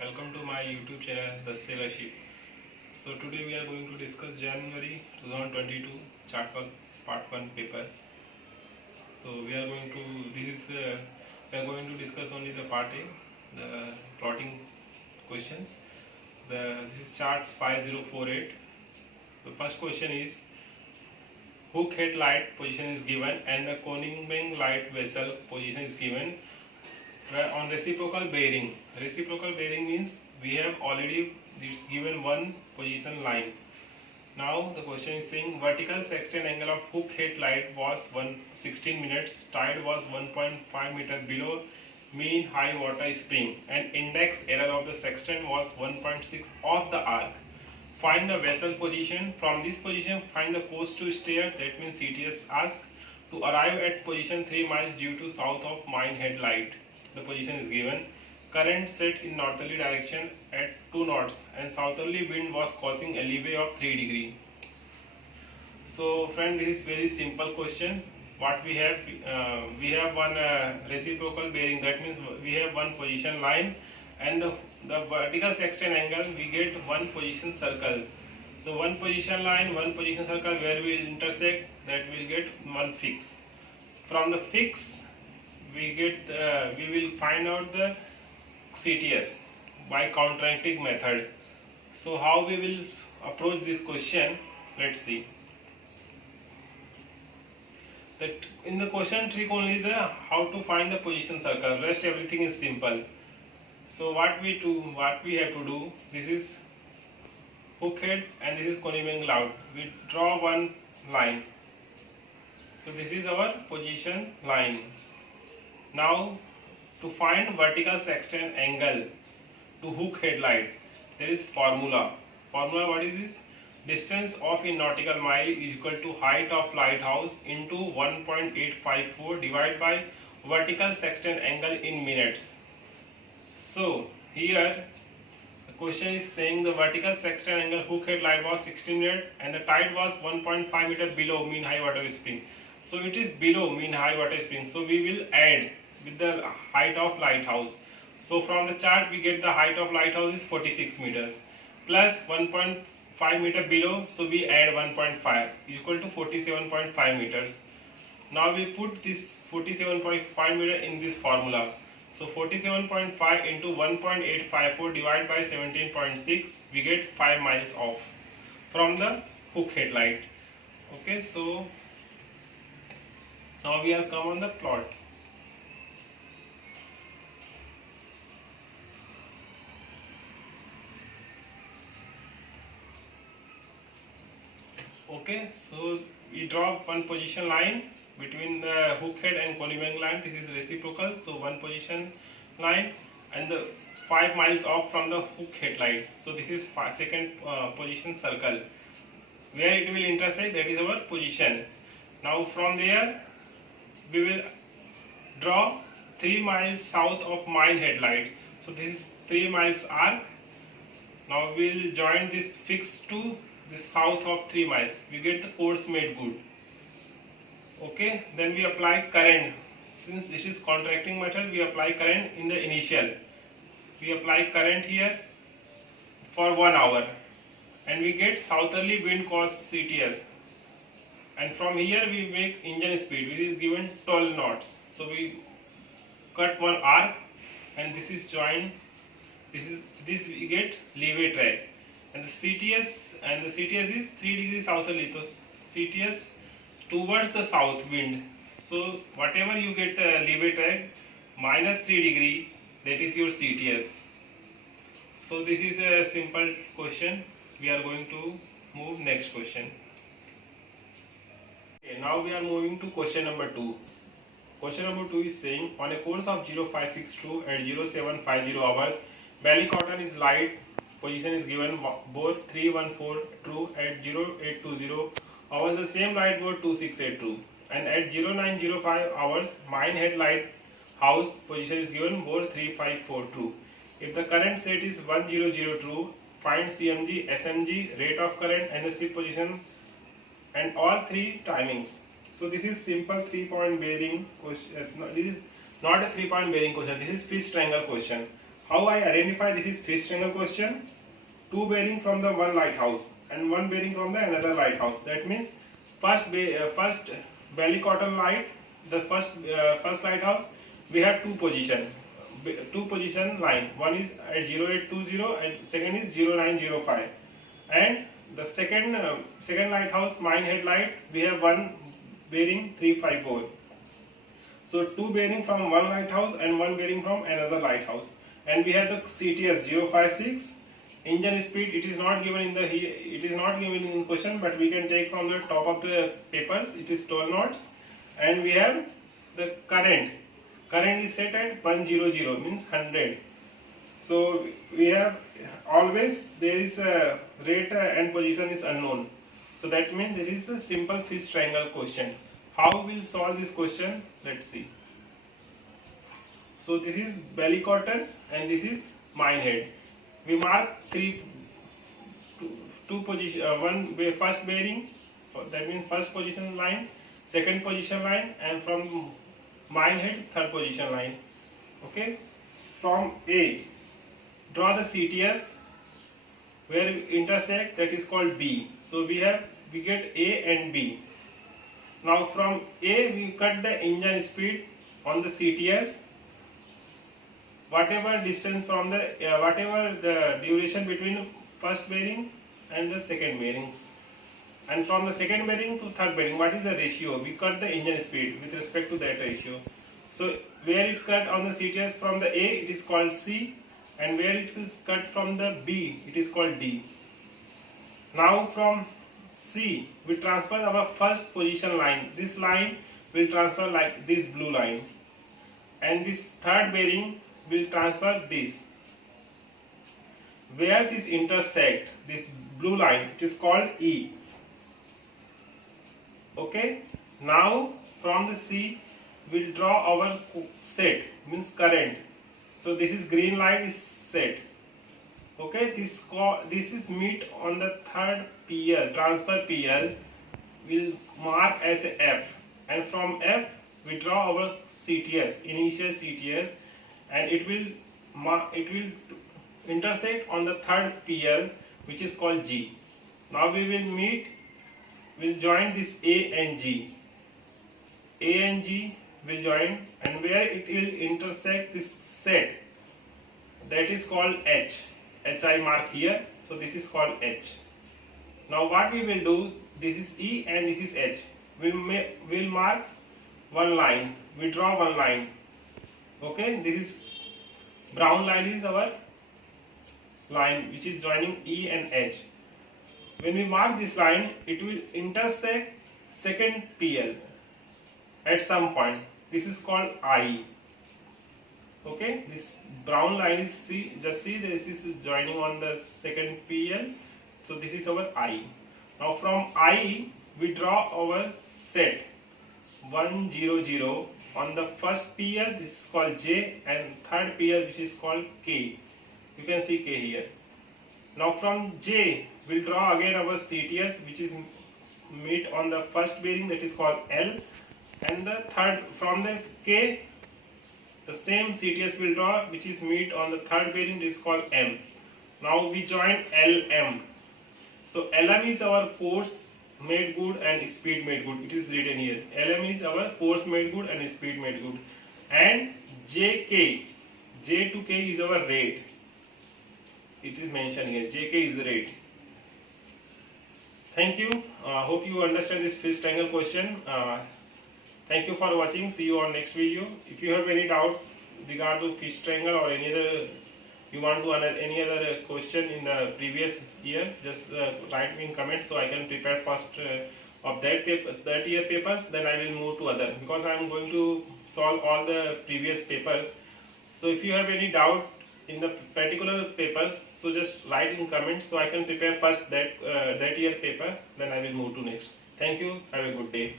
Welcome to my YouTube channel, The Sailor Ship. So today we are going to discuss January 2022 chart work part 1 paper. So we are going to discuss only the part A, the plotting questions. This is chart 5048. The first question is hook head light position is given and the Koningbein light vessel position is given on reciprocal bearing. Reciprocal bearing means we have already it's given one position line. Now the question is saying vertical sextant angle of hook head light was 16 minutes, tide was 1.5 meter below mean high water spring, and index error of the sextant was 1.6 of the arc. Find the vessel position. From this position, find the course to steer. That means CTS asked to arrive at position 3 miles due to south of mine head light. The position is given. Current set in northerly direction at 2 knots and southerly wind was causing a leeway of 3 degree. So friend, this is very simple question. What we have one reciprocal bearing. That means we have one position line, and the vertical sextant angle we get one position circle. So one position line, one position circle where we will intersect, that will get one fix. From the fix we will find out the CTS by counteracting method. So how we will approach this question, let's see. That in the question trick only the how to find the position circle, rest everything is simple. So what we have to do, this is hook head and this is Koningbein cloud. We draw one line. So this is our position line. Now to find vertical sextant angle to hook headlight, there is formula. Formula, what is this? Distance of in nautical mile is equal to height of lighthouse into 1.854 divided by vertical sextant angle in minutes. So here the question is saying the vertical sextant angle hook head light was 16 minutes and the tide was 1.5 meter below mean high water spring. So it is below mean high water spring. So we will add with the height of lighthouse. So from the chart we get the height of lighthouse is 46 meters plus 1.5 meter below. So we add 1.5 is equal to 47.5 meters. Now we put this 47.5 meter in this formula. So 47.5 into 1.854 divided by 17.6, we get 5 miles off from the hook headlight. Okay, so now we have come on the plot. Okay, so we draw one position line between the hook head and Koningbein line. This is reciprocal, so one position line and the 5 miles off from the hook head line. So this is second position circle where it will intersect, that is our position. Now from there we will draw 3 miles south of mine headlight. So this is 3 miles arc. Now we will join this fix to the south of 3 miles. We get the course made good. Okay, then we apply current. Since this is contracting method, we apply current in the initial. We apply current here for 1 hour and we get southerly wind cause CTS. And from here we make engine speed, which is given 12 knots. So we cut one arc and this is joined. This we get leeway track. And the CTS is 3 degrees southerly. So CTS towards the south wind. So whatever you get leeway track minus 3 degree, that is your CTS. So this is a simple question. We are going to move next question. Okay, now we are moving to question number 2. Question number 2 is saying on a course of 0562 at 0750 hours, belly cotton is light. Position is given bore 314 true at 0820 hours. The same light bore 268 true, and at 0905 hours mine head light house position is given bore 354 true. If the current set is 100 true, find CMG, SMG, rate of current, and the ship position and all 3 timings. So this is simple 3-point bearing question. This is not a 3-point bearing question. This is fish triangle question. How I identify this is fish triangle question? Two bearing from the one lighthouse and one bearing from the another lighthouse. That means first belly cotton light, the first lighthouse, we have two position line. One is at 0820 and second is 0905. And the second lighthouse mine headlight, we have one bearing 354. So two bearing from one lighthouse and one bearing from another lighthouse. And we have the CTS 056. Engine speed, it is not given in question, but we can take from the top of the papers. It is 12 knots. And we have the current is set at 100, means 100. So we have always there is a rate and position is unknown. So that means this is a simple fish triangle question. How we'll solve this question? Let's see. So this is belly cotton and this is mine head. We mark two position, first bearing, that means first position line, second position line, and from mine head third position line. Okay. From A, draw the CTS where we intersect, that is called B. So we get A and B. Now from A we cut the engine speed on the CTS, whatever distance from the whatever the duration between first bearing and the second bearings, and from the second bearing to third bearing, what is the ratio? We cut the engine speed with respect to that ratio. So where it cut on the CTS from the A, it is called C, and where it is cut from the B, it is called D. Now from C we transfer our first position line. This line will transfer like this blue line, and this third bearing will transfer this. Where this intersect, this blue line, it is called E. Okay. Now from the C we'll draw our set, means current. So this is green line is set. Okay, this is meet on the third PL, transfer PL, will mark as a F, and from F we draw our CTS, initial CTS, and it will intersect on the third PL, which is called G. Now we will join this A and G. A and G will join, and where it will intersect this set, that is called H. H I mark here, so this is called H. Now what we will do, this is E and this is H. We'll mark one line, we draw one line. Okay, this is brown line is our line which is joining E and H. When we mark this line, it will intersect second PL at some point. This is called I. Okay, this brown line is just see this is joining on the second PL, so this is our I. Now from I we draw our set 100 on the first PL, this is called J, and third PL, which is called K. You can see K here. Now from J we'll draw again our CTS, which is meet on the first bearing, that is called L, and the third from the K the same CTS will draw, which is meet on the third bearing, this is called M. Now we join LM. So LM is our force made good and speed made good. It is written here. LM is our force made good and speed made good. And JK, J to K is our rate. It is mentioned here. JK is the rate. Thank you. Hope you understand this fish triangle question. Thank you for watching. See you on next video. If you have any doubt regarding fish triangle or any other, you want to any other question in the previous years, just write me in comments so I can prepare first of that year papers. Then I will move to other, because I am going to solve all the previous papers. So if you have any doubt in the particular papers, so just write in comments so I can prepare first that year paper. Then I will move to next. Thank you. Have a good day.